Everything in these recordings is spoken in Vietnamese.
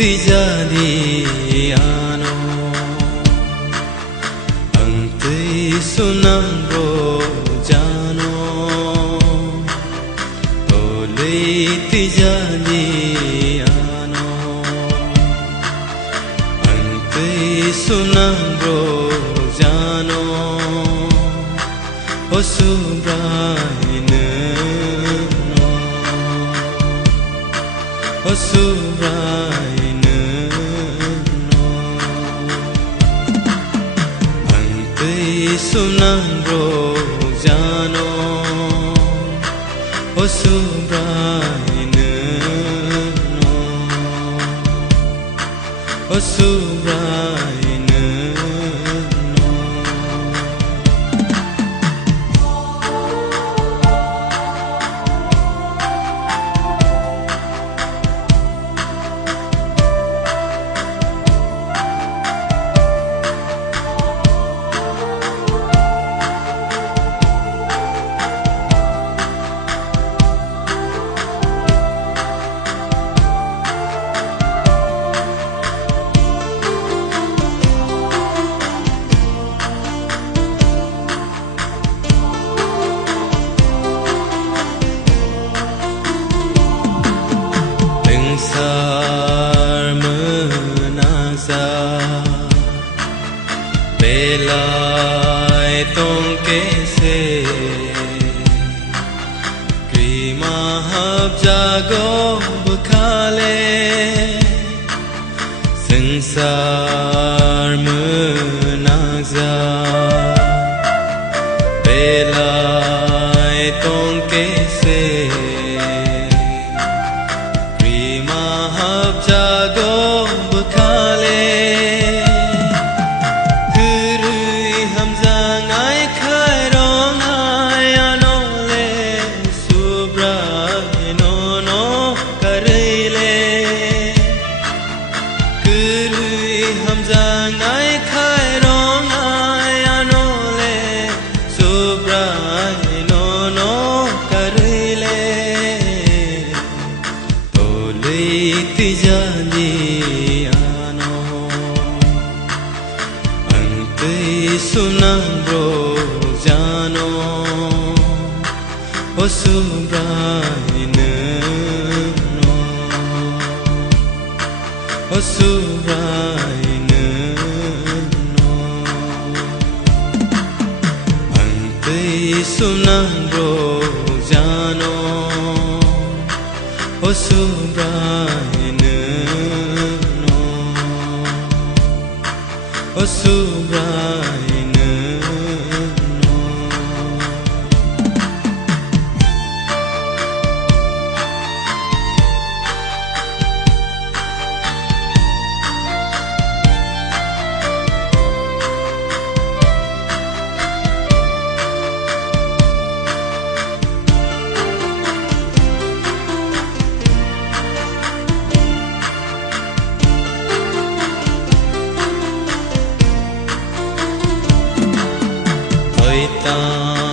tijani ano angtei sunang ro jano tolei tijani ano angtei sunang ro jano osubraine no osubraine no angtei sunang ro jano osubraine no osubraine Sar menasa belai tong kese krima hab jago bukhale sangsar menasa belai tong kese jago bukhale gurui hamza ngai khai rong ai anole subra no no karile gurui hamza ngai khai rong ai anole subra no no karile tijani ano angtei sunang ro jano osubraine no osubraine no angtei sunang ro jano osubraine no osubraine no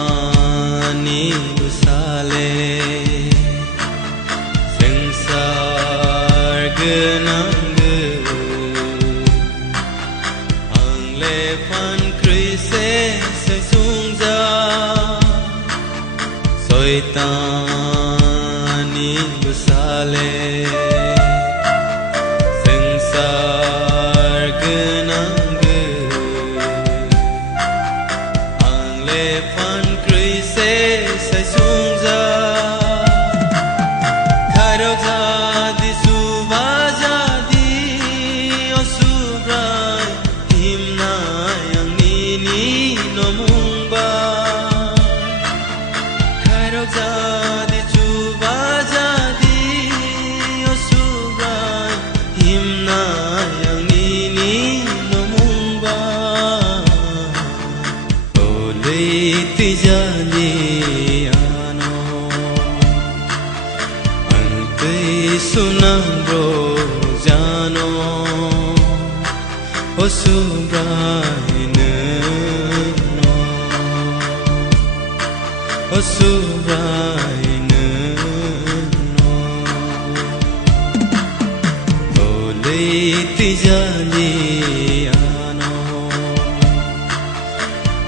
Tani usale sengsar genang angle pan krise sesungja soitani usale sengsar genang pan krise sai sungja kharo jadi suba jadi osubrai himna yang nini nomungba kharo jadi suba jadi osubrai himna yang nini nomungba tijani ano angtei sunang ro jano osubraine no osubraine no tijaliano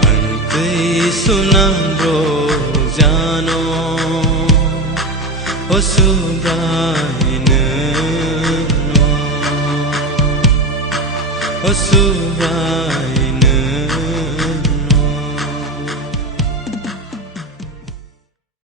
ante sunambro jano osubraine no osubraine